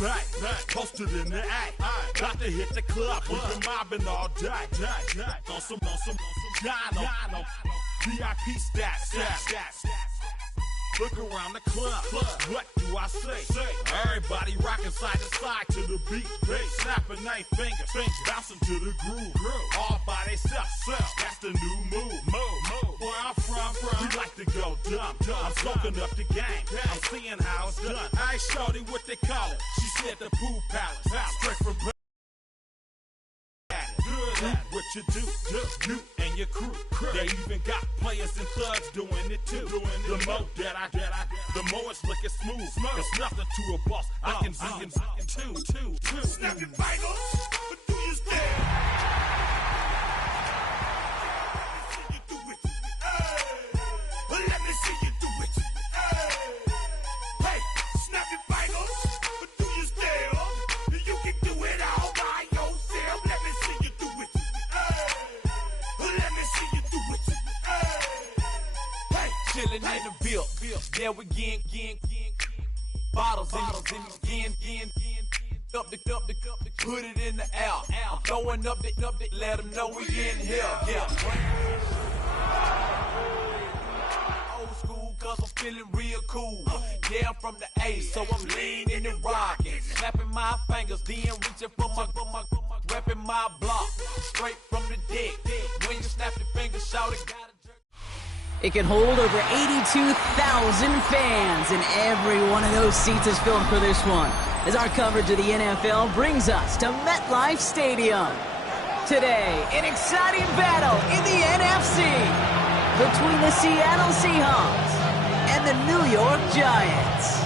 back, posted in the act. Got to hit the club, we've been mobbing all day. On some Dino, VIP stats. Look around the club, what do I say? Everybody rocking side to side to the beat. Snapping their fingers, bouncing to the groove. All by themselves, that's the new move. Where I'm from, we like to go dumb. I'm soaking up the game, I'm seeing how it's done. I shorty what they call it, she said the pool palace. Straight from what you do, you and your crew. They even got players and thugs doing it too. The more that I, the more it's looking smooth. It's nothing to a boss. I can two. Snap your fingers, but do you stand? Let me see you do it. Hey, snap your fingers, but do you still? You can do it all by yourself. Let me see you do it. Let me see you do it. Hey, chillin' in the bill. There we again. Bottles in again. Up the put it in the air. I'm throwing up the, let them know we in here. Yeah. Old school, cause I'm feeling real cool. Yeah, I'm from the A, so I'm leaning and rocking. Snapping my fingers, then reaching for my repping my block. Straight from the deck. When you snap your fingers, shout it, gotta jerk. It can hold over 82,000 fans, and every one of those seats is filled for this one, as our coverage of the NFL brings us to MetLife Stadium. Today, an exciting battle in the NFC between the Seattle Seahawks and the New York Giants.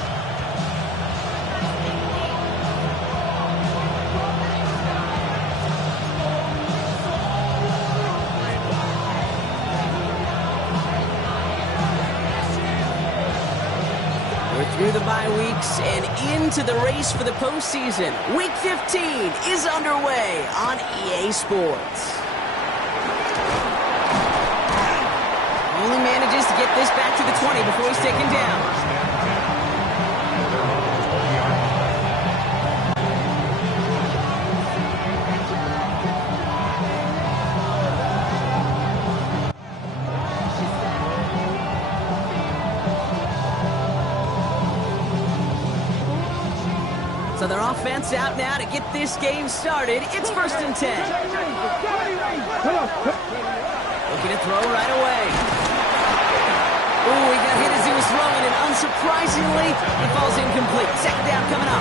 Through the bye weeks and into the race for the postseason. Week 15 is underway on EA Sports. Only manages to get this back to the 20 before he's taken down. So their offense out now to get this game started. It's 1st and 10. Looking to throw right away. Ooh, he got hit as he was throwing, and unsurprisingly, it falls incomplete. 2nd down coming up.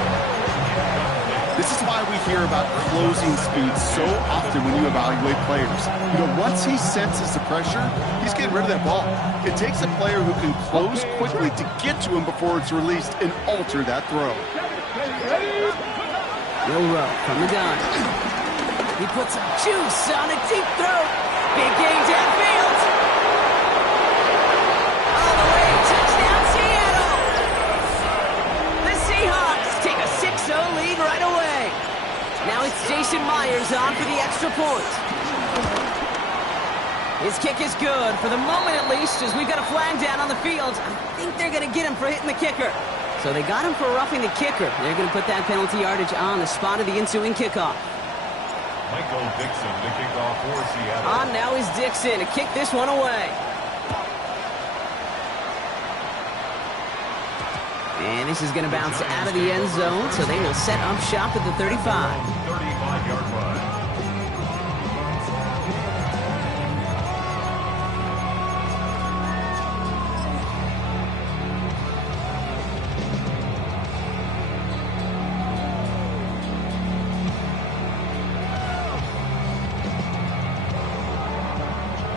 This is why we hear about closing speed so often when you evaluate players. You know, once he senses the pressure, he's getting rid of that ball. It takes a player who can close quickly to get to him before it's released and alter that throw. Rowe from the gun. He puts some juice on a deep throw. Big game downfield. All the way, touchdown Seattle. The Seahawks take a 6-0 lead right away. Now it's Jason Myers on for the extra point. His kick is good, for the moment at least, as we've got a flag down on the field. I think they're going to get him for hitting the kicker. So they got him for roughing the kicker. They're going to put that penalty yardage on the spot of the ensuing kickoff. Michael Dixon to kick off for Seattle. On now is Dixon to kick this one away. And this is going to bounce out of the end zone, so they will set up shop at the 35. 35-yard line.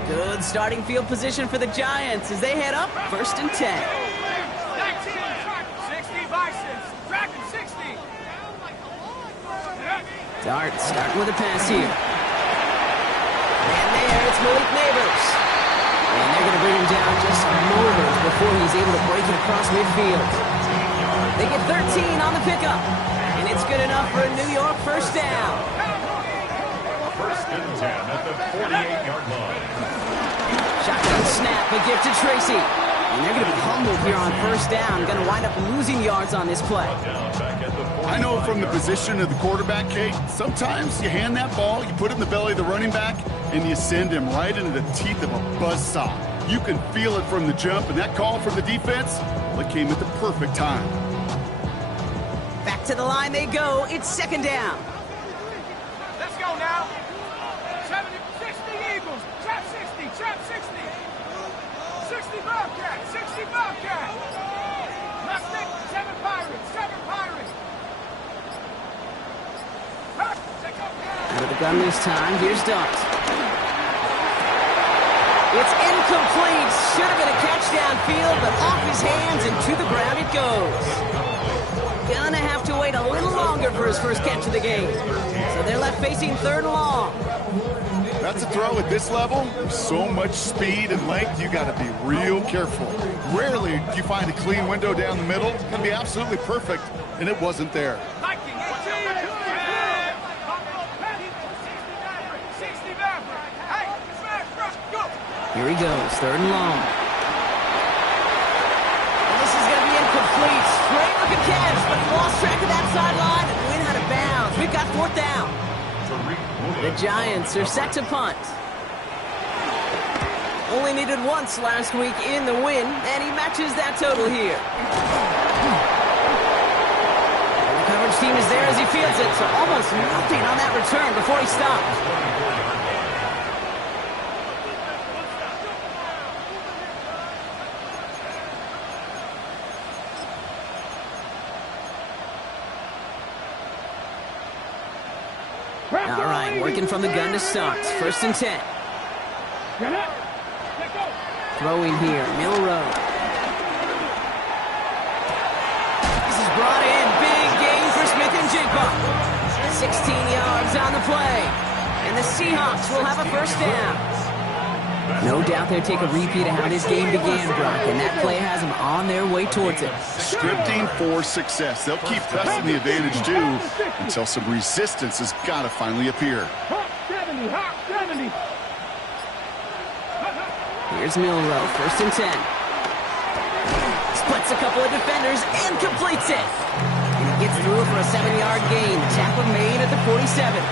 Good starting field position for the Giants as they head up 1st and 10. 60 Bisons, tracking 60. Dart starting with a pass here. And there, it's Malik Neighbors. And they're going to bring him down just moments before he's able to break it across midfield. They get 13 on the pickup. And it's good enough for a New York 1st down. 1st and 10 at the 48-yard line. Shotgun snap, a gift to Tracy. And they're going to be humbled here on first down. Going to wind up losing yards on this play. I know from the position of the quarterback, Kate, sometimes you hand that ball, you put it in the belly of the running back, and you send him right into the teeth of a buzzsaw. You can feel it from the jump, and that call from the defense, well, it came at the perfect time. Back to the line they go. It's second down. Let's go now. 70, 60 Eagles. Trap 60, trap 60. 60 Bobcat, 60 Bobcat. Left stick, 7 Pirates, 7 Pirates. Out of the gun this time. Here's Dart. It's incomplete. Should have been a catch downfield, but off his hands and to the ground it goes. Gonna have to wait a little longer for his first catch of the game. So they're left facing third and long. That's a throw at this level. So much speed and length, you got to be real careful. Rarely do you find a clean window down the middle. It's going to be absolutely perfect, and it wasn't there. Here he goes, third and long. And this is going to be incomplete. Great looking catch, but he lost track of that sideline and went out of bounds. We've got fourth down. The Giants are set to punt. Only needed once last week in the win, and he matches that total here. And the coverage team is there as he fields it, so almost nothing on that return before he stops. All right, working from the gun to start. First and 10. Throwing here, Milroe. This is brought in. Big gain for Smith-Njigba. 16 yards on the play. And the Seahawks will have a first down. No doubt they'll take a repeat of how this game began, Brock, and that play has them on their way towards it. Scripting for success. They'll keep pressing the advantage, too, until some resistance has got to finally appear. Here's Milroe, first and 10. Splits a couple of defenders and completes it. And he gets through for a 7-yard gain. Tackle made at the 47.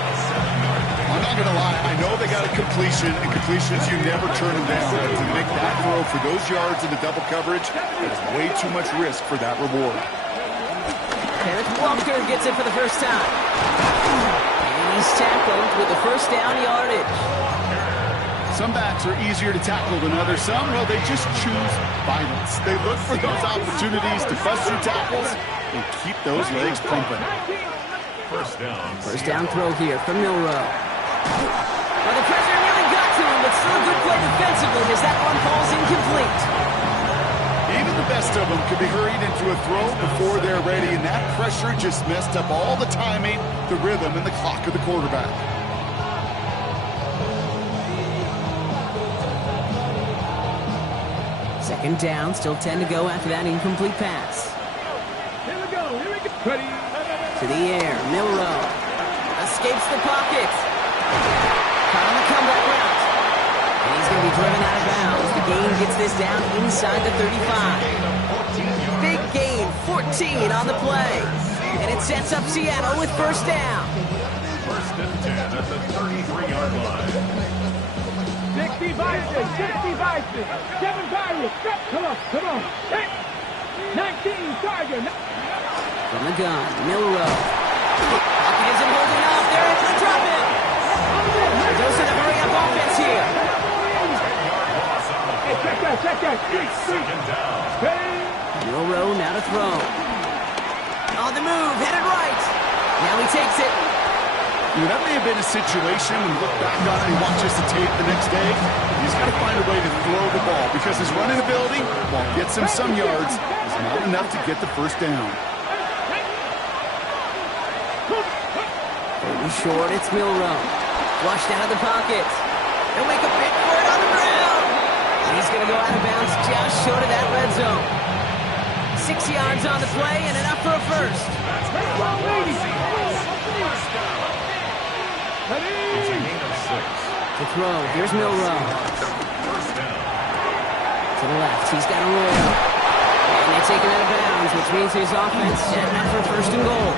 I'm not going to lie, I know they got a completion, and completions, you never turn them down. To make that throw for those yards in the double coverage, it's way too much risk for that reward. Kenneth Walker gets it for the first time. And he's tackled with the first down yardage. Some backs are easier to tackle than others. Some, well, they just choose violence. They look for those opportunities to bust through tackles and keep those legs pumping. First down throw here from Milroe. Well, the pressure really got to him, but still a good play defensively as that one falls incomplete. Even the best of them could be hurried into a throw before they're ready, and that pressure just messed up all the timing, the rhythm, and the clock of the quarterback. Second down, still 10 to go after that incomplete pass. Here we go. Ready. To the air, Milroe escapes the pocket. Caught on the comeback route. And he's going to be driven out of bounds. The gain gets this down inside the 35. Big gain, 14 on the play. And it sets up Seattle with first down. First and 10 at the 33-yard line. 60 Bison, 60 Bison. 7 Pirates. Come on. 19 Tiger. From the gun, Milroe. Hopkins and holding up. They're able to drop him. Those are the hurry-up offense here. Check that. Second down. Milroe now to throw. On the move, headed right. Now he takes it. That may have been a situation when you look back on it and he watches the tape the next day. He's got to find a way to throw the ball because his running ability, while it gets him some yards, is not enough to get the first down. Over short, it's Milroe. Flushed out of the pocket. He'll make a pick for it on the ground. And he's going to go out of bounds just short of that red zone. 6 yards on the play and enough for a first. It's a gain of 6. To throw, here's Milroe. First down. To the left, he's got a roll. And they take him out of bounds, which means his offense setting up for first and goal.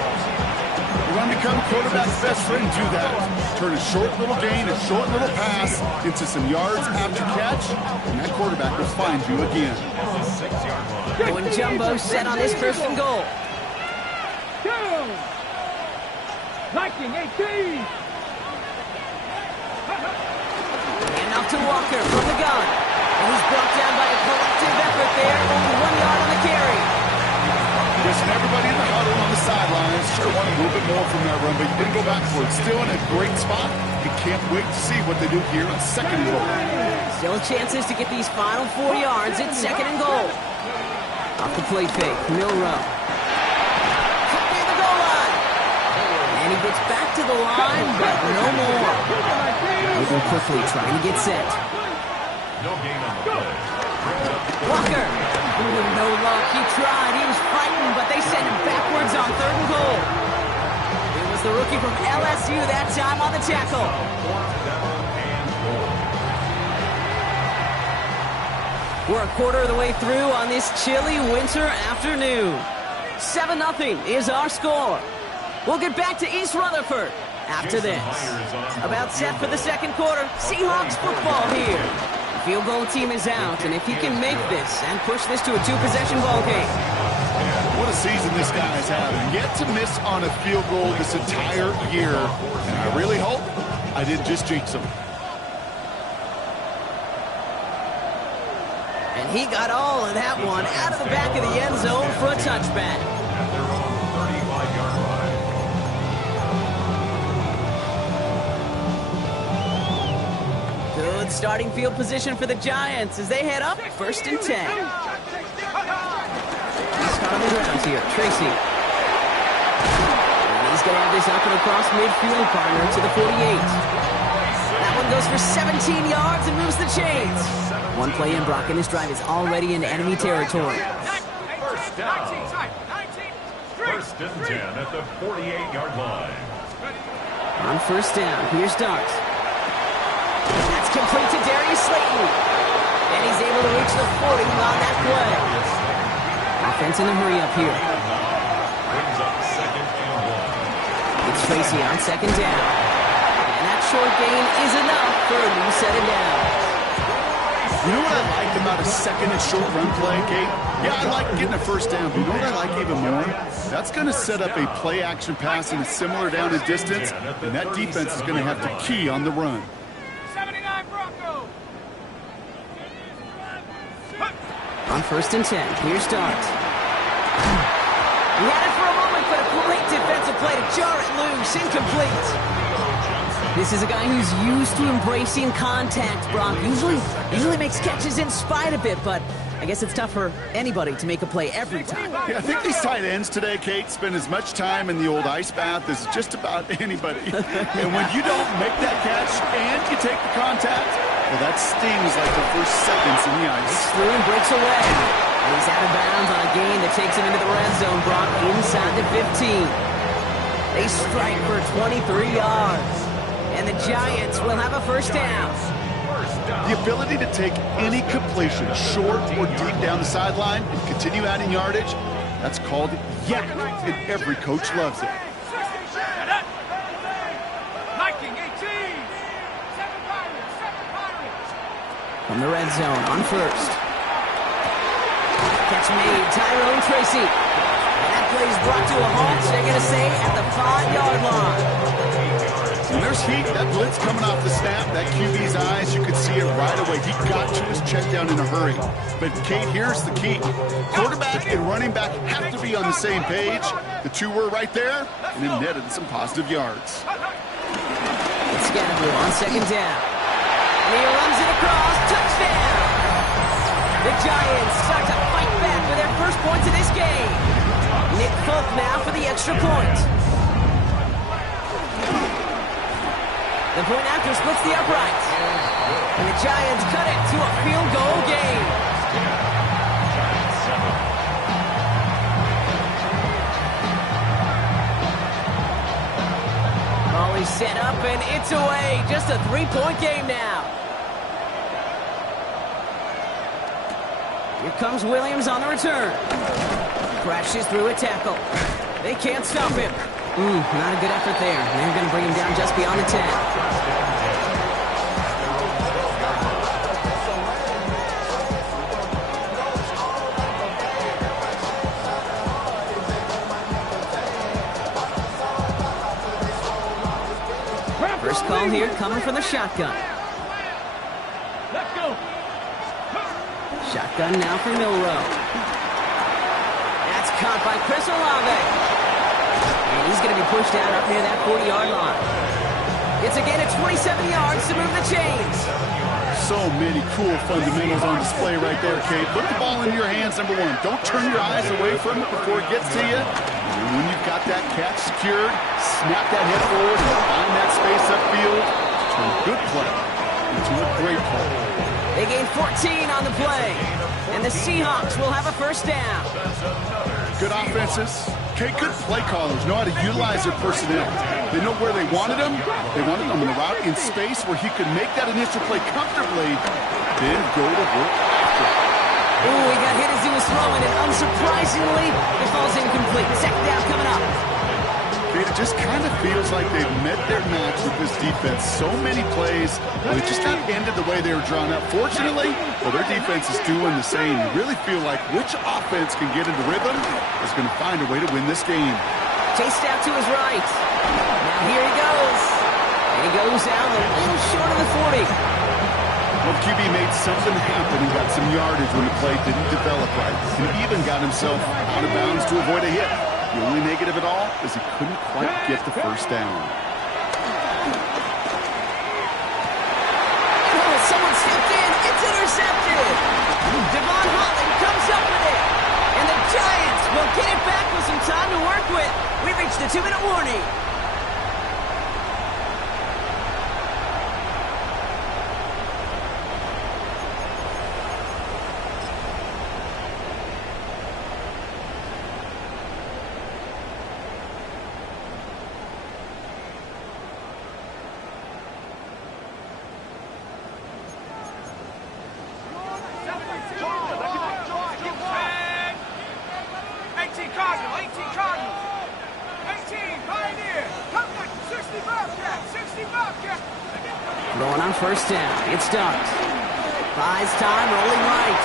You want to become a quarterback's best friend, do that. Turn a short little gain, a short little pass into some yards after catch, and that quarterback will find you again. Going jumbo set on this first and goal. Liking 18. And off to Walker from the gun. And he's brought down by a collective effort there. Only 1 yard on the carry. Listen, everybody in the huddle on the sidelines sure want a little bit more from that run, but you didn't go back for it. Still in a great spot. You can't wait to see what they do here on second and goal. Still chances to get these final 4 yards. It's second and goal. Off the play fake, Milrow. Near the goal line. And he gets back to the line, but no more. Moving quickly, trying to get set. No gain on the play. Walker. Ooh, no luck. He tried. He was fighting, but they sent him backwards on third and goal. It was the rookie from LSU that time on the tackle. We're a quarter of the way through on this chilly winter afternoon. 7-0 is our score. We'll get back to East Rutherford after this. About set for the second quarter. Seahawks football here. Field goal team is out, and if he can make this and push this to a 2-possession ball game. What a season this guy is having. Yet to miss on a field goal this entire year. And I really hope I didn't just jinx him. And he got all of that one out of the back of the end zone for a touchback. At their own 35-yard line. Good starting field position for the Giants as they head up first and 10. He's caught on the ground here, Tracy. And he's going to have this up and across midfield, partner to the 48. That one goes for 17 yards and moves the chains. One play in, Brock, and his drive is already in enemy territory. First down. First and 10 at the 48-yard line. On first down, here's Starks. That's complete to Darius Slayton. And he's able to reach the 40 on that play. Offense in a hurry up here. Brings up second and 1. It's Tracy on second down. And that short gain is enough for a new set of downs. You know what I like about a second and short run play, Kate? Yeah, I like getting a first down, but you know what I like even more? That's going to set up a play-action pass in a similar down and distance, and that defense is going to have to key on the run. 79 Bronco. On first and 10, here's Starks. He had it for a moment, but a great defensive play to jar it loose, incomplete. This is a guy who's used to embracing contact, Brock. Usually makes catches in spite of it, but I guess it's tough for anybody to make a play every time. Yeah, I think these tight ends today, Kate, spend as much time in the old ice bath as just about anybody. And when you don't make that catch and you take the contact, well, that stings like the first seconds in the ice. Breaks through and breaks away. And he's out of bounds on a gain that takes him into the red zone, Brock, inside the 15. They strike for 23 yards. And the Giants will have a first down. The ability to take any completion, short or deep down the sideline, and continue adding yardage, that's called yak, and every coach loves it. Liking 18. 7 Pirates. From the red zone on first. Catch made, Tyrone Tracy. And that play is brought to a halt, they're going to say, at the 5-yard line. When there's heat, that blitz coming off the snap, that QB's eyes, you could see it right away. He got to his check down in a hurry. But, Kate, here's the key. Quarterback and running back have to be on the same page. The two were right there, and it netted some positive yards. It's Scatterblue on second down. And he runs it across. Touchdown! The Giants start to fight back with their first points of this game. Nick Folk now for the extra point. The point after splits the uprights. And the Giants cut it to a field goal game. Ball is set up and it's away. Just a 3-point game now. comes Williams on the return. Crashes through a tackle. They can't stop him. Not a good effort there. They're going to bring him down just beyond the 10. First call here coming from the shotgun. Let's go. Shotgun now for Milroe. That's caught by Chris Olave. And he's going to be pushed out up near that 40-yard line. It's again at 27 yards to move the chains. So many cool fundamentals on display right there, Kate. Put the ball into your hands, number one. Don't turn your eyes away from it before it gets to you. And when you've got that catch secured, snap that head forward and find that space upfield. Turn a good play into a great play. They gain 14 on the play. And the Seahawks will have a first down. Good offenses. Kate, good play callers know how to utilize their personnel. They know where they wanted him. They wanted him in a route in space where he could make that initial play comfortably, then go to work after. Ooh, he got hit as he was throwing, and unsurprisingly, it falls incomplete. Second down coming up. Kate, it just kind of feels like they've met their match with this defense. So many plays, but it just not ended the way they were drawn up. Fortunately, well, their defense is doing the same. You really feel like which offense can get into rhythm is going to find a way to win this game. Chased out to his right. Now here he goes. And he goes out a little short of the 40. Well, QB made something happen and got some yardage when the play didn't develop right. And even got himself out of bounds to avoid a hit. The only negative at all is he couldn't quite get the first down. Oh, someone stepped in. It's intercepted. Devon Holland comes up with it. And the Giants will get it back with some time to work with. We reached the 2-minute warning. Going on first down. It's Dart. Buys time, rolling right.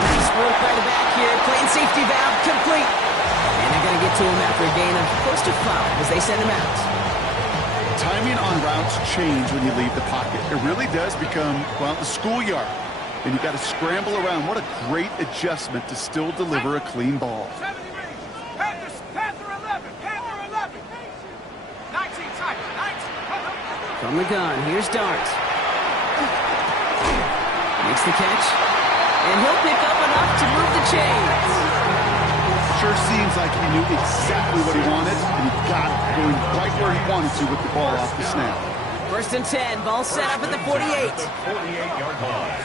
Nice work by the back here. Playing safety valve, complete. And they're going to get to him after a gain of close to 5 as they send him out. Timing on routes change when you leave the pocket. It really does become, well, the schoolyard. And you got to scramble around. What a great adjustment to still deliver a clean ball. 70 rings. Panther 11. Panther 11. 19 tight. 19. From the gun, here's Dart. Makes the catch. And he'll pick up enough to move the chains. Sure seems like he knew exactly what he wanted, and he got it going right where he wanted to with the ball off the snap. First and 10, ball set up at the 48. 48-yard line.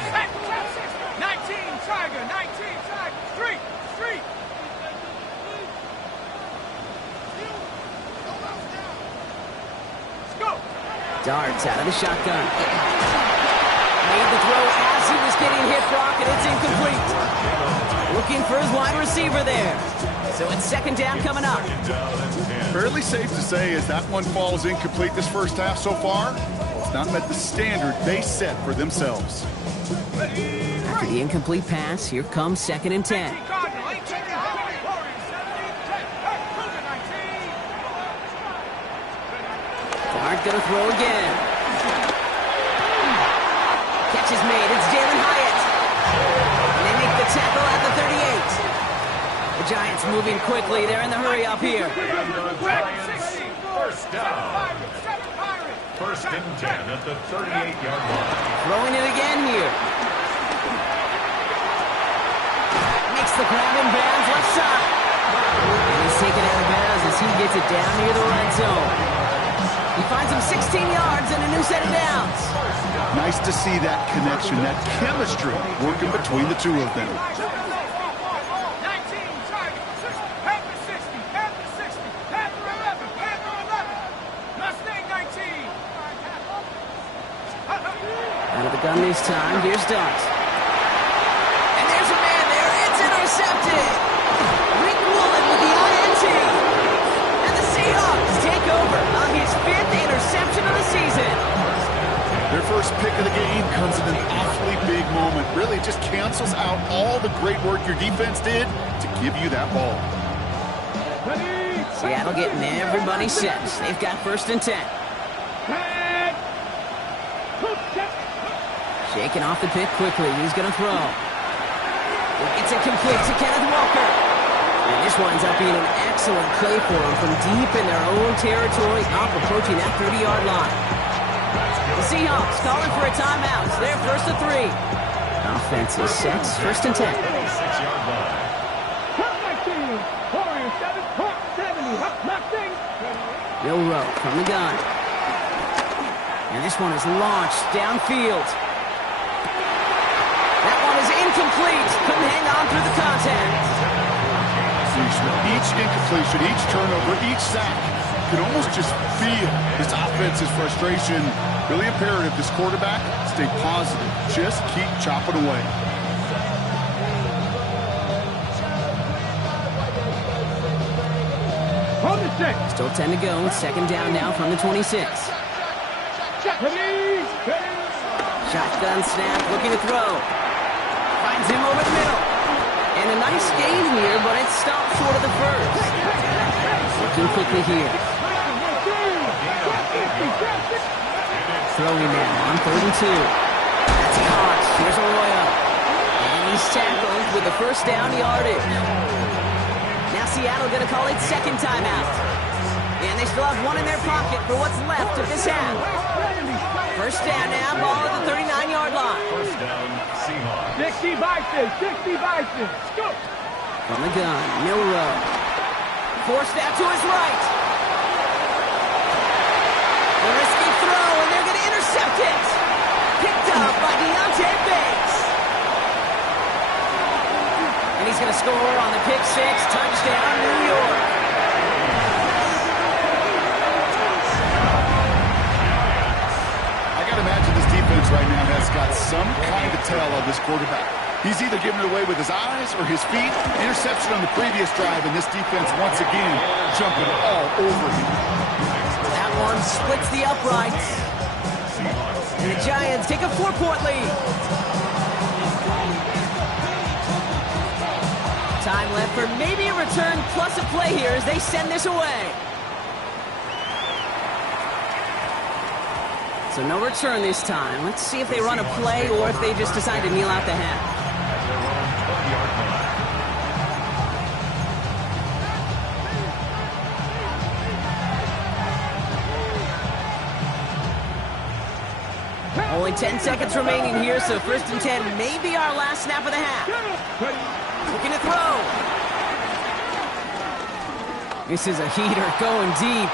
19 Tiger. 19 Tiger. Street. Let's go. Darts out of the shotgun. Made the throw as he was getting hit, Brock, and it's incomplete. Looking for his wide receiver there. So it's second down coming up. Fairly safe to say as that one falls incomplete this first half so far, it's not met the standard they set for themselves. After the incomplete pass, here comes second and 10. Dart gonna throw again. Catch is made. It's Jalen Hyatt. And they make the tackle at the 38. The Giants moving quickly. They're in the hurry up here. First down. First and 10 at the 38-yard line. Throwing it again here. Makes the grab in bounds left side. And he's taken out of bounds as he gets it down near the red zone. He finds him 16 yards and a new set of downs. Nice to see that connection, that chemistry working between the two of them. 19 Tiger. Panther 60. Panther 60. Panther 11. Panther 11. Mustang 19. Out of the gun this time, here's Dart. And there's first pick of the game comes at an awfully big moment. Really just cancels out all the great work your defense did to give you that ball. Seattle getting everybody set. They've got 1st and 10. Shaking off the pick quickly. He's going to throw. It's incomplete to Kenneth Walker. And this winds up being an excellent play for them from deep in their own territory, up approaching that 30-yard line. The Seahawks calling for a timeout. It's their 1st and 3. Offense is set. 1st and 10. 6-yard line. Milroe from the gun. And this one is launched downfield. That one is incomplete. Couldn't hang on through the contact. Each incompletion, each turnover, each sack, you can almost just feel this offense's frustration. Really imperative this quarterback stay positive. Just keep chopping away. Still 10 to go. 2nd down now from the 26. Shotgun snap, looking to throw. Finds him over the middle. And a nice gain here, but it stopped short of the first. Looking quickly here. Throwing now on 3rd and 2. That's caught. Here's Arroyo. And he's tackled with the 1st down yardage. Now Seattle going to call it 2nd timeout. And they still have one in their pocket for what's left of this half. 1st down now, ball at the 39-yard line. 1st down, Seahawks. 60 Bison, 60 Bison. Go. From the gun, Milroe. Forced out to his right. A risky throw, and they're going to intercept it. Picked up by Deontay Banks. And he's going to score on the pick 6. Touchdown, New York. Imagine this defense right now has got some kind of tell on this quarterback. He's either giving it away with his eyes or his feet. Interception on the previous drive, and this defense once again jumping all over him. That one splits the uprights. And the Giants take a 4-point lead. Time left for maybe a return plus a play here as they send this away. So no return this time. Let's see if they run a play or if they just decide to kneel out the half. Only 10 seconds remaining here, so 1st and 10 may be our last snap of the half. Looking to throw. This is a heater going deep.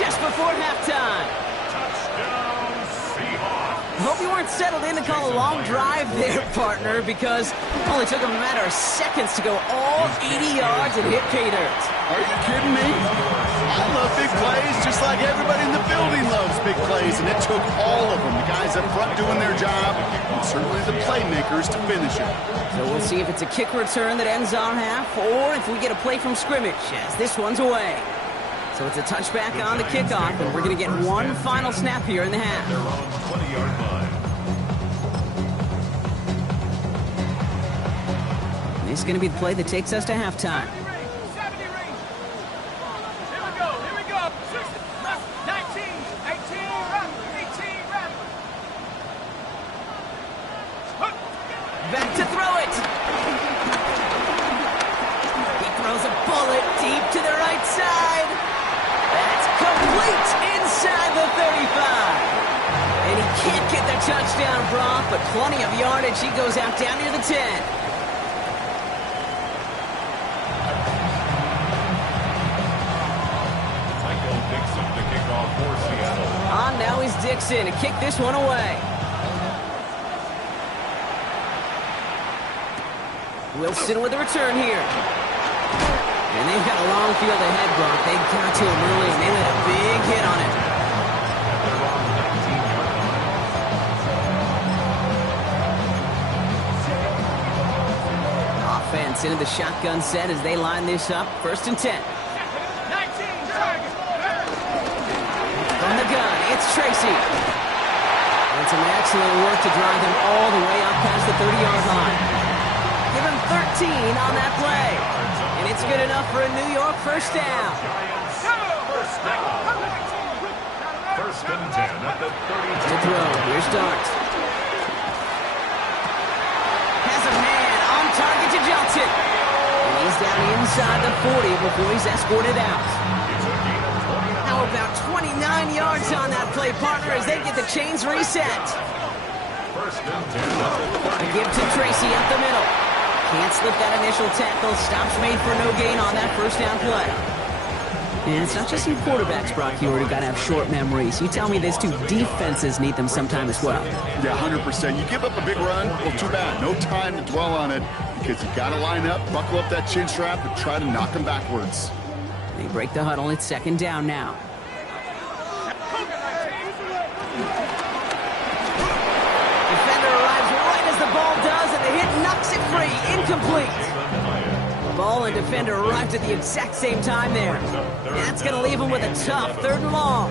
Just before halftime. Touchdown, Seahawks. Hope you weren't settled in to call a long drive there, partner, because it only took them a matter of seconds to go all 80 yards and hit pay dirt. Are you kidding me? I love big plays just like everybody in the building loves big plays, and it took all of them. The guys up front doing their job, and certainly the playmakers to finish it. So we'll see if it's a kick return that ends our half, or if we get a play from scrimmage, as this one's away. So it's a touchback on the kickoff, and we're going to get one final snap here in the half. They're on 20-yard line. This is going to be the play that takes us to halftime. 70 range. Here we go. 60, 19, 18, run. 18, run. Back to throw it. He throws a bullet deep to the right side. That's complete inside the 35. And he can't get the touchdown, Brock, but plenty of yardage. He goes out down near the 10. Michael Dixon to kick off for Seattle. On now is Dixon to kick this one away. Wilson with the return here. And they've got a long field ahead, Brock. They got to him early, and they let a big hit on it. They're on 19-yard line. Offense gets into the shotgun set as they line this up. 1st and 10. 19 targets. From the gun, it's Tracy. And some excellent work to drive them all the way up past the 30-yard line. Give him 13 on that play. And it's good enough for a New York first down. First and 10 at the 32. To throw, here's Dart. Has a man on target to Johnson. And he's down inside the 40 before he's escorted out. How about 29 yards on that play, partner, as they get the chains reset. First and 10 at the 30. A give to Tracy up the middle. Can't slip that initial tackle. Stops made for no gain on that first down play. And it's not just you quarterbacks, Brock Huard, who got to have short memories. You tell me these two defenses need them sometime as well. Yeah, 100%. You give up a big run, well, too bad. No time to dwell on it because you got to line up, buckle up that chin strap, and try to knock them backwards. They break the huddle. It's 2nd down now. Defender arrives right as the ball does, and the hit knocks it free. Incomplete. Ball and defender arrived at the exact same time there. And that's going to leave them with a tough 3rd and long.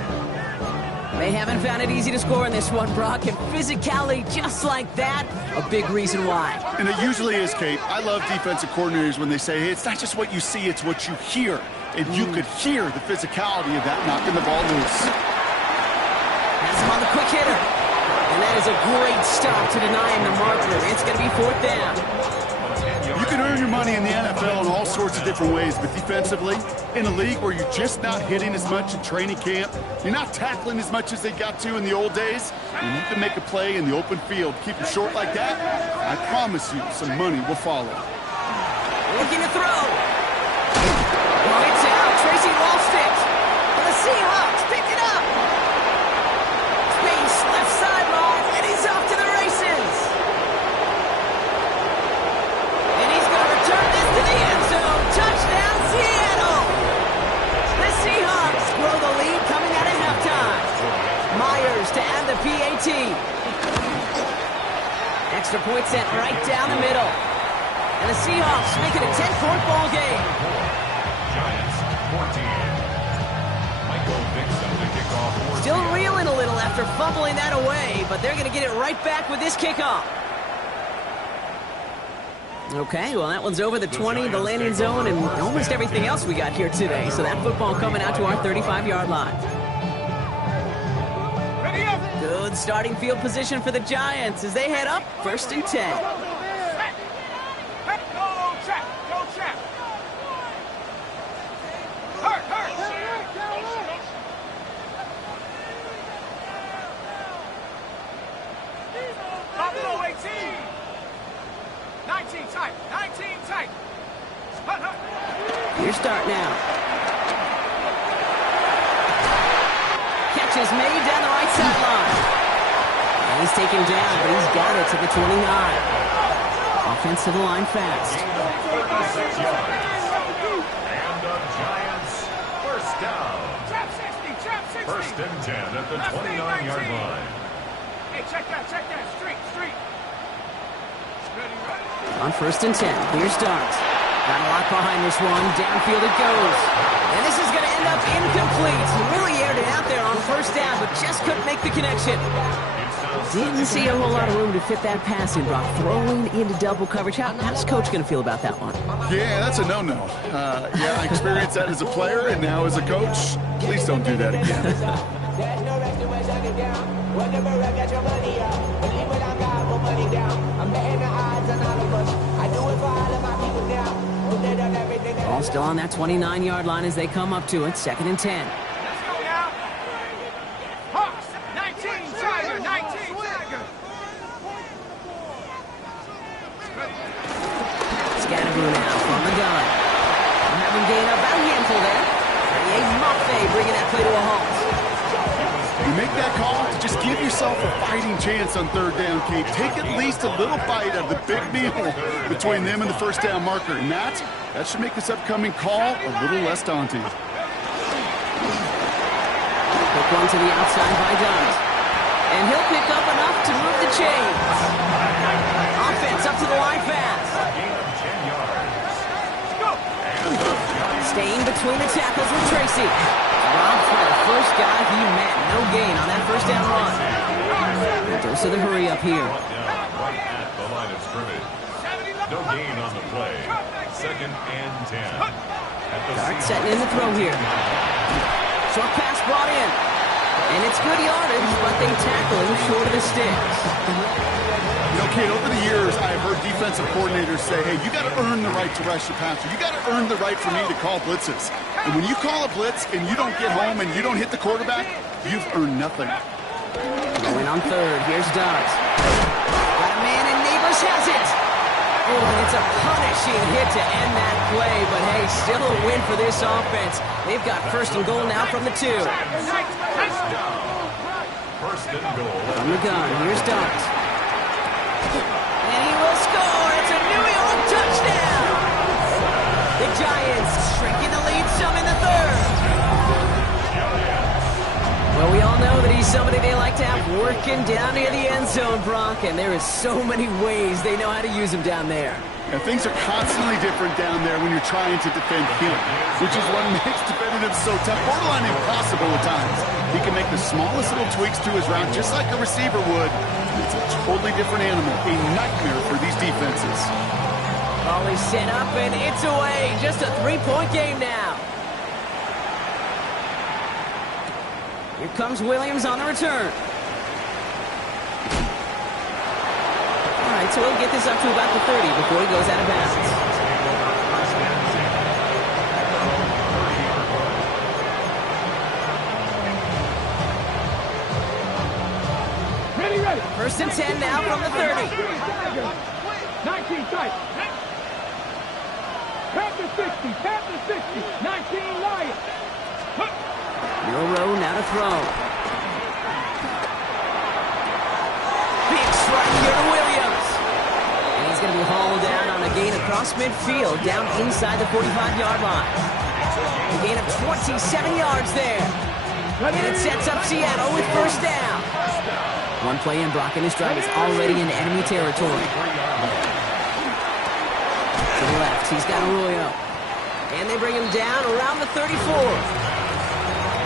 They haven't found it easy to score in this one, Brock, and physicality just like that, a big reason why. And it usually is, Kate. I love defensive coordinators when they say, hey, it's not just what you see, it's what you hear. And you could hear the physicality of that knocking the ball loose. Has him on the quick hitter. And that is a great stop to deny him the marker. It's going to be 4th down. You can earn your money in the NFL in all sorts of different ways, but defensively, in a league where you're just not hitting as much in training camp, you're not tackling as much as they got to in the old days, you need to make a play in the open field. Keep it short like that, I promise you some money will follow. Looking to throw. Oh, it's out. Tracy lost it. And the Seahawks pick it up. Space left sideline, and he's off to the races. And he's going to return this to the end zone. Touchdown, Seattle. The Seahawks grow the lead coming out of halftime. Myers to add the PAT. Extra point sent right down the middle. And the Seahawks make it a 10-point ball game. Giants 14. Michael Vickson to kick off. Still reeling a little after fumbling that away, but they're going to get it right back with this kickoff. Okay, well, that one's over the 20, the landing zone, and almost everything else we got here today. So that football coming out to our 35-yard line. Ready up. Good starting field position for the Giants as they head up 1st and 10. Go, trap. Go, trap. Hurt. Buffalo 18. 19 tight. 19 tight. Hurt. Your start now. Catch is made down the right sideline. And he's taken down, but he's got it to the 29. Offense to the line fast. 36 yards. And the Giants first down. Trap 60. Trap 60. First and 10 at the 29-yard line. Hey, check that. Street. Ready, right? On 1st and 10, here's Dart. Got a lot behind this one. Downfield it goes. And this is going to end up incomplete. He really aired it out there on 1st down, but just couldn't make the connection. Didn't see a whole lot of room to fit that pass in, Brock. Throwing into double coverage. How's Coach going to feel about that one? Yeah, that's a no-no. Yeah, I experienced that as a player and now as a coach. Please don't do that again. There's no rest to where I get down. Whenever I get your money out, believe what I got, put money down. I'm betting the odds on all of us. I do it for all of my people now. They done everything that Ball still on that 29-yard line as they come up to it. 2nd and 10. Let's go now. Hawks. 19 Tiger. 19 Tiger. Scatterboo now from the gun. Having gained about a handful there. Mafe bringing that play to a halt. You make that call, just give yourself a fighting chance on 3rd down, Kate. Take at least a little bite of the big meal between them and the 1st down marker. And that should make this upcoming call a little less daunting. Quick one to the outside by Dunn. And he'll pick up enough to move the chains. Offense up to the line fast. Gain of 10 yards. Staying between the tackles with Tracy. Robbed for the first guy he met. No gain on that first down run. Dose of the hurry up here. Right at the line of scrimmage. No gain on the play. 2nd and 10. Dart setting in the throw here. Short pass brought in. And it's good yardage, but they tackle him short of the sticks. You know, Kate, over the years, I've heard defensive coordinators say, hey, you got to earn the right to rush the passer. You got to earn the right for me to call blitzes. And when you call a blitz and you don't get home and you don't hit the quarterback, you've earned nothing. Going on third. Here's Dart. Got a man, and Neighbors has it. Oh, and it's a punishing hit to end that play. But, hey, still a win for this offense. They've got 1st and goal now from the 2. First and goal. From the gun, here's Dart. And he will score. It's a New York touchdown. The Giants shrinking the lead some in the 3rd. Well, we all know that he's somebody they like to have working down near the end zone, Brock, and there is so many ways they know how to use him down there. And things are constantly different down there when you're trying to defend him, which is what makes defending him so tough, borderline impossible at times. He can make the smallest little tweaks to his route just like a receiver would. It's a totally different animal, a nightmare for these defenses. Ball is set up, and it's away. Just a 3-point game now. Here comes Williams on the return. All right, so he'll get this up to about the 30 before he goes out of bounds. Ready. 1st and 10 now from the 30. 19 tight. Tap the 60. 19 Lions. Milrow now to throw. Big strike here to Williams. And he's going to be hauled down on a gain across midfield, down inside the 45-yard line. A gain of 27 yards there. And it sets up Seattle with 1st down. One play in, Brock, and his drive is already in enemy territory. To the left, he's got Arroyo. And they bring him down around the 34.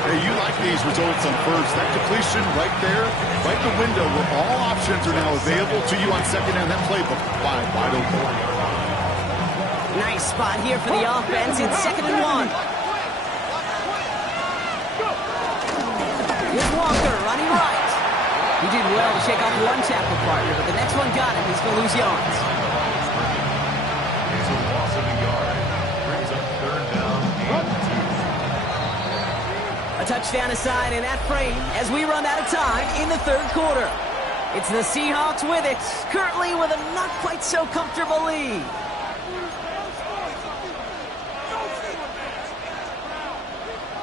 Hey, you like these results on first. That completion right there, right in the window where all options are now available to you on 2nd down. That playbook wide open. Nice spot here for the offense in 2nd and 1. Here's Walker running right. He did well to shake off one tackle partner, but the next one got him. He's going to lose yards. It's a loss of a yard. Brings up 3rd down and 2. A touchdown aside in that frame as we run out of time in the 3rd quarter. It's the Seahawks with it, currently with a not quite so comfortable lead.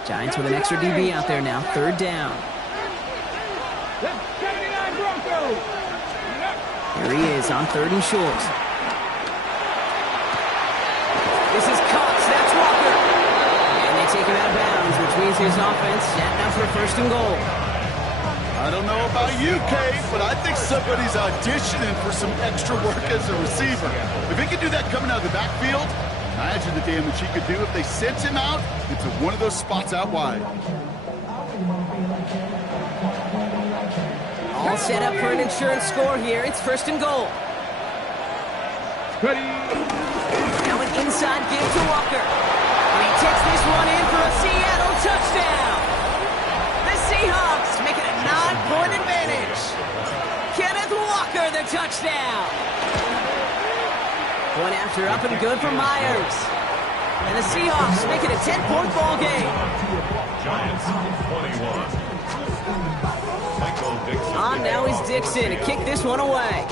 Giants with an extra DB out there now, 3rd down. 79 Broncos. Here he is on 3rd and short. This is Cox, that's Walker. And they take him out of bounds, which means his offense set up for 1st and goal. I don't know about you, Kate, but I think somebody's auditioning for some extra work as a receiver. If he could do that coming out of the backfield, imagine the damage he could do if they sent him out into one of those spots out wide. All set up for an insurance score here. It's 1st and goal. Ready. Now an inside give to Walker. And he takes this one in for a Seattle touchdown. The Seahawks make it a 9-point advantage. Kenneth Walker, the touchdown. Point after up and good for Myers. And the Seahawks make it a 10-point ball game. Giants 21. Michael Dixon. On now is Dixon to kick this one away.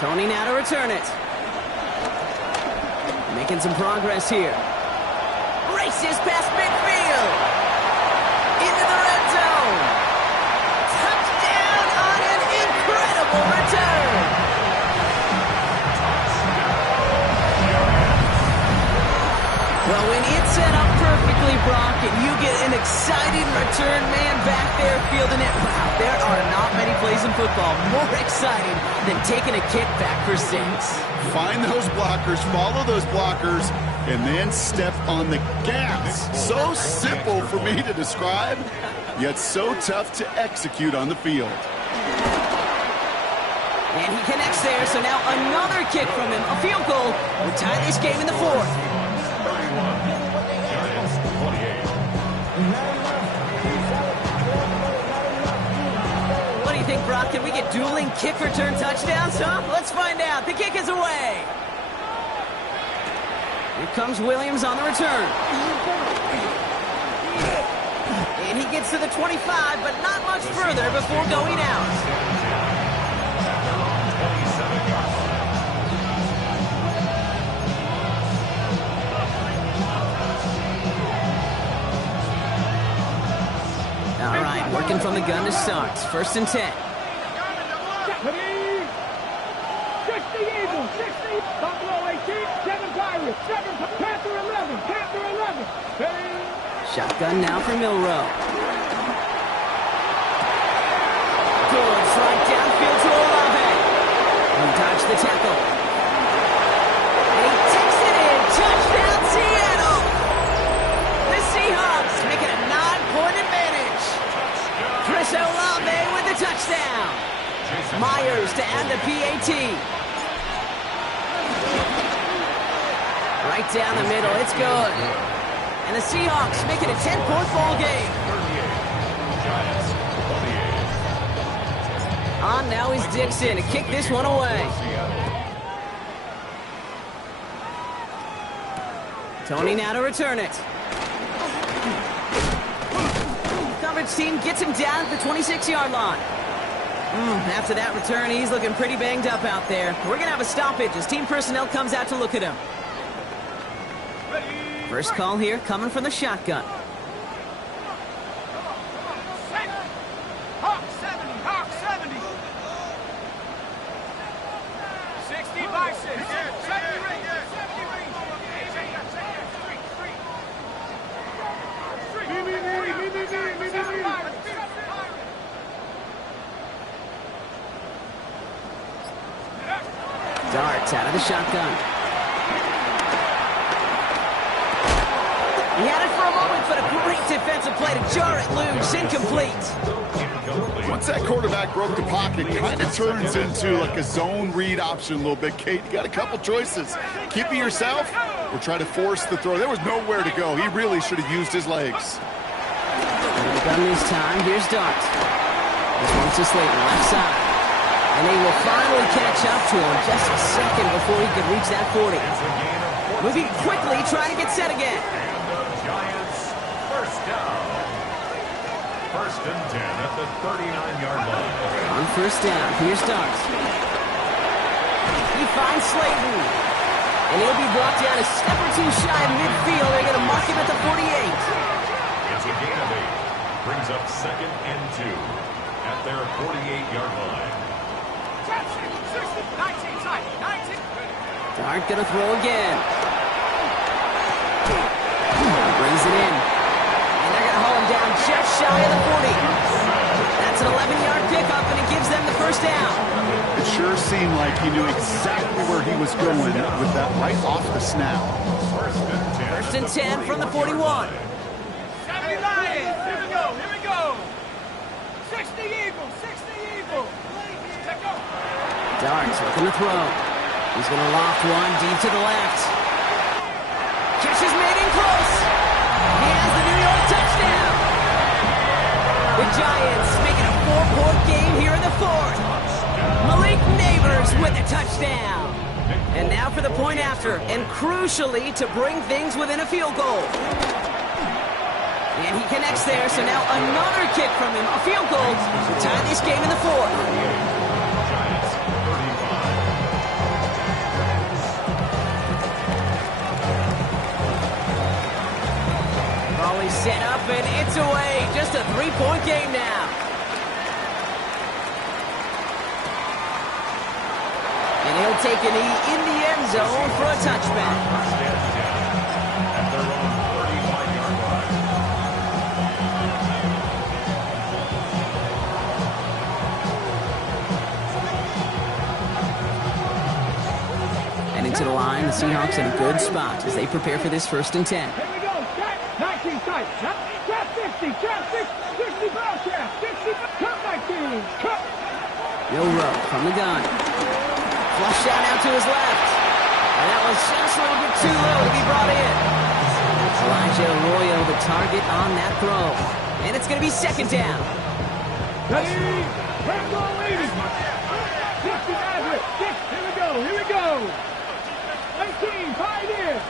Tony now to return it. Making some progress here. Races past midfield. Into the red zone. Touchdown on an incredible return. Well, when it's set up for perfectly, Brock, and you get an exciting return man back there fielding it. Wow, there are not many plays in football more exciting than taking a kick back for 6. Find those blockers, follow those blockers, and then step on the gas. So simple for me to describe, yet so tough to execute on the field. And he connects there, so now another kick from him. A field goal will tie this game in the 4th. 31, Giants 28. What do you think, Brock? Can we get dueling kick return touchdowns, huh? Let's find out. The kick is away. Here comes Williams on the return. And he gets to the 25, but not much further before going out. All right, working from the gun to start. 1st and 10. 60 Eagles, 60, Buffalo 18, 7 Pirates, 7 Panther 11, Panther 11. Shotgun now for Milroe. Good front downfield to Olave. He dodged the tackle. And he takes it in. Touchdown, Seattle. The Seahawks make it a 9-point advantage. Chris Olave with the touchdown. Myers to add the PAT. Right down the middle. It's good. And the Seahawks make it a 10-point ball game. 38, Giants 28. On now is Dixon to kick this one away. Tony now to return it. Coverage team gets him down at the 26-yard line. After that return, he's looking pretty banged up out there. We're going to have a stoppage as team personnel comes out to look at him. First call here coming from the shotgun. Hawk 70, Hawk 70. 60 by 6. 70 ring, 70 ring. Darts out of the shotgun. He had it for a moment, but a great defensive play to jar it loose. Incomplete. Once that quarterback broke the pocket, it kind of turns into like a zone read option a little bit. Kate, you got a couple choices. Keep it yourself or try to force the throw. There was nowhere to go. He really should have used his legs. Gun this time. Here's Dart. This one's to Slayton, left side. And they will finally catch up to him just a second before he could reach that 40. Moving quickly, trying to get set again. Giants first down. 1st and 10 at the 39-yard line. On 1st down, here's Dart. He finds Slayton. And he'll be brought down a step or two shy of midfield. They're going to mark him at the 48. It's a gain of 8. Brings up 2nd and 2 at their 48-yard line. 19 side, 19. Dart going to throw again. Brings it in. And they're going to haul him down just shy of the 40. That's an 11-yard pickup, and it gives them the 1st down. It sure seemed like he knew exactly where he was going with that right off the snap. 1st and 10 from the 41. 70 Lions. Here we go, here we go. 60 Eagles, 60 Eagles. Let's go. Dart's looking to throw. He's going to loft one deep to the left. Catch is made in close. He has the New York touchdown. The Giants making a 4-point game here in the 4th. Malik Neighbors with a touchdown. And now for the point after, and crucially to bring things within a field goal. And he connects there, so now another kick from him, a field goal to tie this game in the 4th. Raleigh set up, and it's away. Just a 3-point game now. And he'll take a knee in the end zone for a touchback. At their own 35-yard to the line. The Seahawks in a good spot as they prepare for this 1st and 10. Here we go. Trap 19 tight. Trap 60. Trap 60 Bobcat. 60. Cut 19. Cut. Bill Rowe from the gun. Flush shot out to his left. And that was just a little bit too low to be brought in. Elijah Arroyo the target on that throw. And it's going to be 2nd down. Ready? Rambo leading. 60 Maverick. 6. Here we go. Here we go. 18. Pioneer.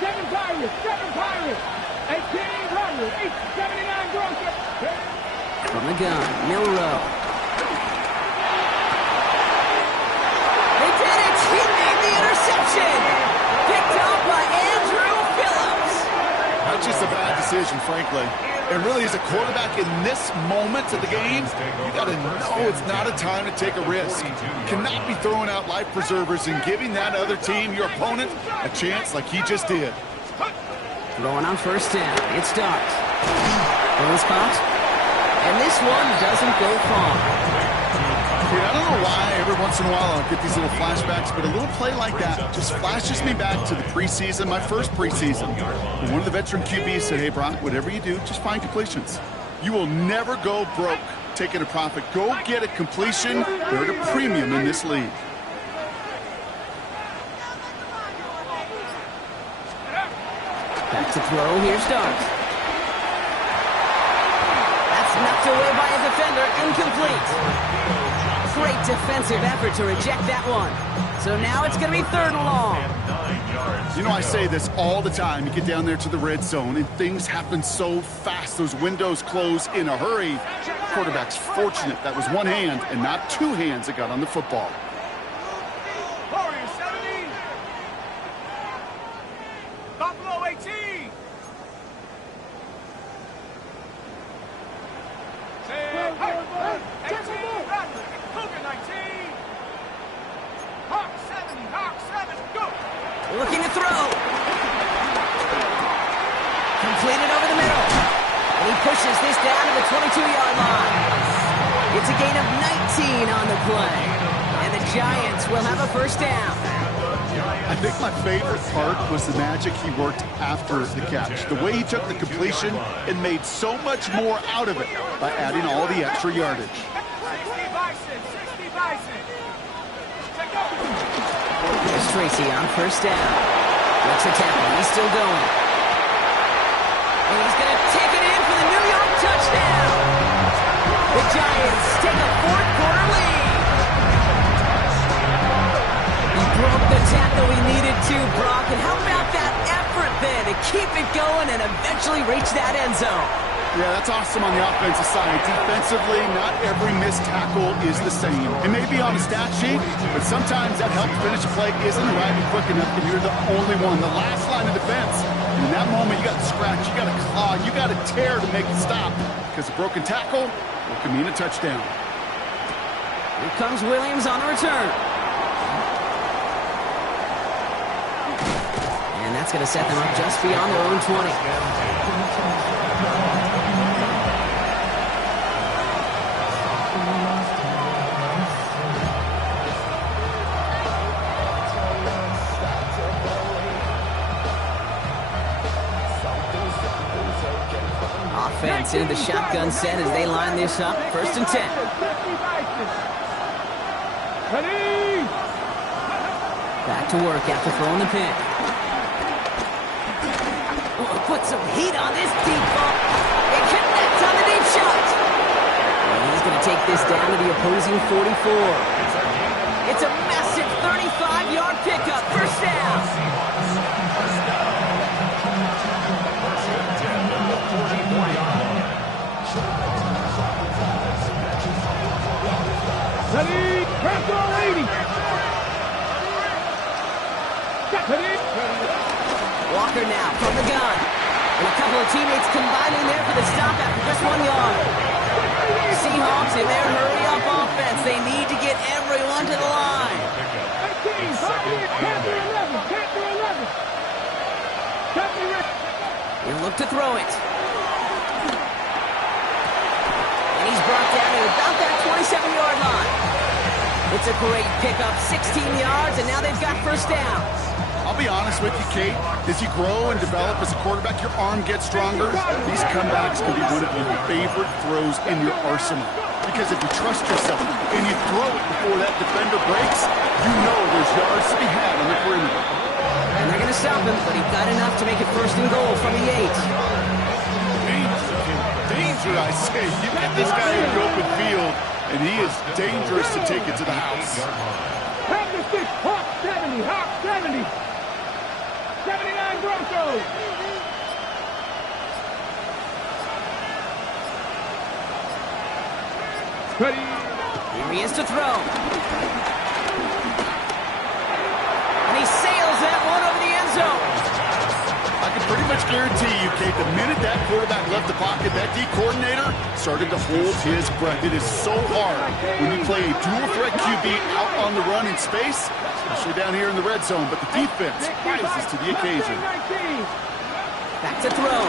7 Pirates. 7 Pirates. 18 Pirates. 879 Broncos. From the gun, Milroe. They did it! He made the interception! Picked up by Andrew Phillips. Not just a bad decision, frankly. And really, as a quarterback in this moment of the game, you got to know it's not a time to take a risk. You cannot be throwing out life preservers and giving that other team, your opponent, a chance like he just did. Throwing on 1st down. It starts. Full spot. And this one doesn't go far. I don't know why every once in a while I'll get these little flashbacks, but a little play like that just flashes me back to the preseason, my first preseason. And one of the veteran QBs said, hey, Brock, whatever you do, just find completions. You will never go broke taking a profit. Go get a completion. They're at a premium in this league. Back to throw. Here starts. That's knocked away by a defender. Incomplete. Great defensive effort to reject that one. So now it's going to be 3rd and long. You know, I say this all the time. You get down there to the red zone, and things happen so fast. Those windows close in a hurry. Quarterback's fortunate that was one hand and not 2 hands that got on the football. Warriors 70. Buffalo 18. Looking to throw. Completed over the middle. And he pushes this down to the 22-yard line. It's a gain of 19 on the play. And the Giants will have a 1st down. I think my favorite part was the magic he worked after the catch. The way he took the completion and made so much more out of it by adding all the extra yardage. 60 Bison. Here's Tracy on 1st down. Looks a tackle. He's still going. And he's going to take it in for the New York touchdown. The Giants take a 4th quarter lead. He broke the tackle he needed to, Brock. And how about that effort then to keep it going and eventually reach that end zone? Yeah, that's awesome on the offensive side. Defensively, not every missed tackle is the same. It may be on a stat sheet, but sometimes that help to finish a play isn't arriving quick enough, and you're the only one, the last line of defense. And in that moment, you got to scratch, you got to claw, you got to tear to make it stop, because a broken tackle can mean a touchdown. Here comes Williams on a return. And that's going to set them up just beyond their own 20. Offense into the shotgun set as they line this up. 1st and 10. Ready? Back to work after throwing the pick. Oh, put some heat on this deep ball. It connects on the deep shot. And he's going to take this down to the opposing 44. It's a massive 35-yard pickup. 1st down. Ready? Rambo 80. Ready? Walker now from the gun. And a couple of teammates combining there for the stop after just 1 yard. Seahawks in their hurry-up offense. They need to get everyone to the line. 18, Panther 11, Panther 11. He'll look to throw it. And he's brought down at about that 27-yard line. It's a great pickup, 16 yards, and now they've got first down. I'll be honest with you, Kate. As you grow and develop as a quarterback, your arm gets stronger. These comebacks can be one of your favorite throws in your arsenal. Because if you trust yourself and you throw it before that defender breaks, you know there's yards to be had on the perimeter. And they're going to stop him, but he got enough to make it first and goal from the 8. Danger, I say. You get this guy in the open field, and he is dangerous to take it to the house. Practice this. Hawk 70. Hawk 70. 79 Broncos. Ready. Here he is to throw. And he sails that one over the end zone. I can pretty much guarantee you, Kate, the minute that quarterback left the pocket, that D coordinator started to hold his breath. It is so hard when you play a dual-threat QB out on the run in space, especially down here in the red zone, but the defense rises to the occasion. Back to throw.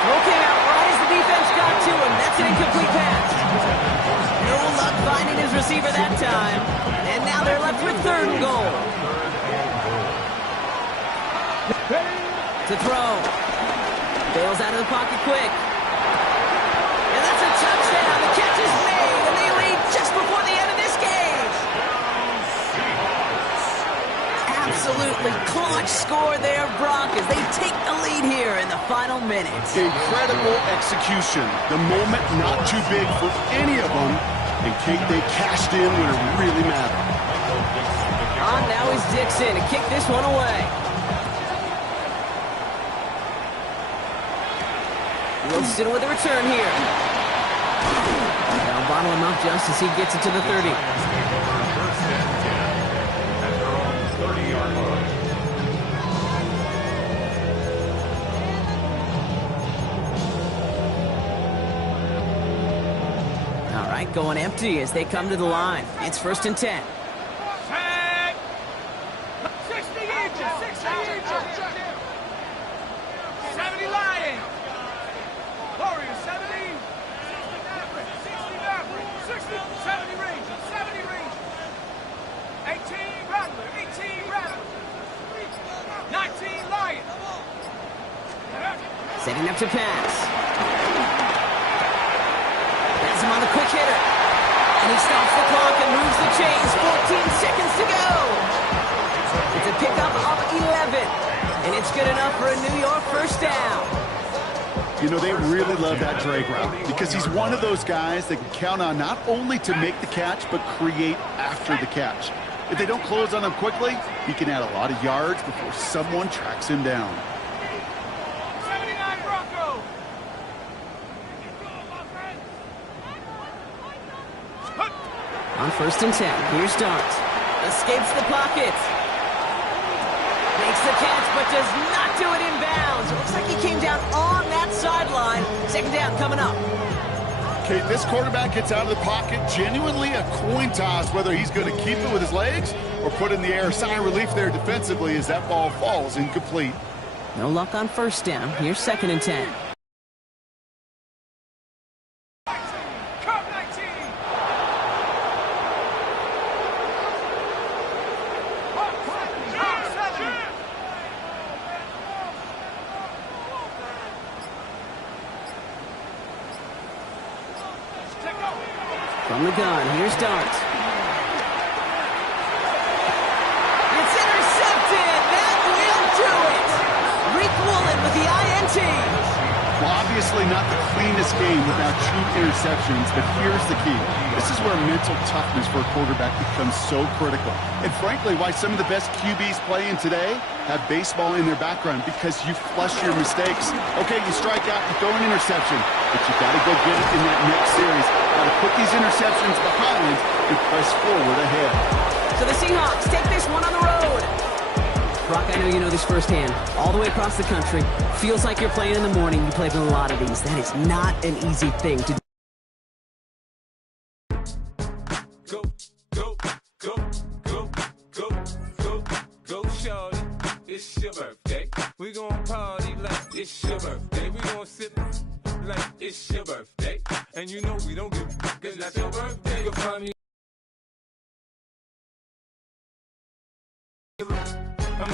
Throw came out right as the defense got to him. That's an incomplete pass. No luck finding his receiver that time. And now they're left with third and goal. To throw. Bails out of the pocket quick. And that's a touchdown. The catch is made, and they lead just before the end of this game. Absolutely clutch score there, Brock, as they take the lead here in the final minutes. Incredible execution. The moment not too big for any of them. And Kate, they cashed in when it really mattered. On now is Dixon to kick this one away. Wilson with a return here. They'll bottle him up just as he gets it to the 30. First and 10 at their own 30-yard line. All right, going empty as they come to the line. It's first and 10. 60 inches. 60 inches. 70 Lions. Warriors 70. 60, 70 Rangers. 70 Rangers. 18 Rattler. 18 Rattler. 19 Lions. Setting up to pass. That's him on the quick hitter. And he stops the clock and moves the chains. 14 seconds to go. It's a pickup of 11. And it's good enough for a New York first down. You know, they really love that drag route because he's one of those guys that can count on not only to make the catch, but create after the catch. If they don't close on him quickly, he can add a lot of yards before someone tracks him down. 79 Broncos. On first and 10, here's Dart. Escapes the pocket. Makes the catch, but does not do it in bounds. It looks like he came down on that sideline. Second down coming up. Okay, this quarterback gets out of the pocket. Genuinely a coin toss whether he's going to keep it with his legs or put in the air. Sigh of relief there defensively as that ball falls incomplete. No luck on first down. Here's second and 10. From the gun, here's Dart. It's intercepted! That will do it! Rick Woolen with the INT. Well, obviously not the cleanest game without true interceptions, but here's the key. This is where mental toughness for a quarterback becomes so critical. And frankly, why some of the best QBs playing today have baseball in their background, because you flush your mistakes. Okay, you strike out, you throw an interception, but you got to go get it in that next series. Got to put these interceptions behind and press forward ahead. So the Seahawks take this one on the road. Brock, I know you know this firsthand. All the way across the country. Feels like you're playing in the morning. You played in a lot of these. That is not an easy thing to do. Go, go, go, go, go, go, go, shorty. It's your birthday. We gon' party like it's your birthday. We gon' sip like it's your birthday. And you know we don't give a 'cause that's your birthday. You'll find me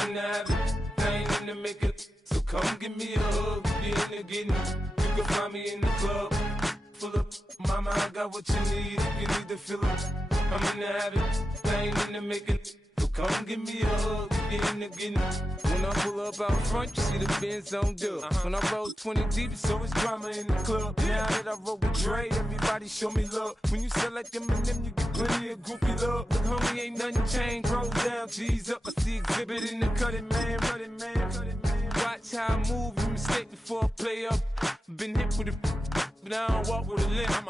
I'm in the habit, I ain't in the making. So come give me a hug, if you're in the getting. You can find me in the club, full up. Mama, I got what you need if you need to fill up. I'm in the habit, I ain't in the making. So come give me a hug, if you're in the getting. When I pull up out front, you see the Benz on dub. When I roll 20 deep, it's always drama in the club. Now that I roll with Dre, everybody show me love. When you sell like Eminem, you get plenty of groupie love. Look, homie, ain't nothing changed. Roll down, G's up. I see exhibit in the cutting, man. Cutting, man. Cutting, man. Watch how I move, you mistake before I play up. Been hit with a but I don't walk with a limp.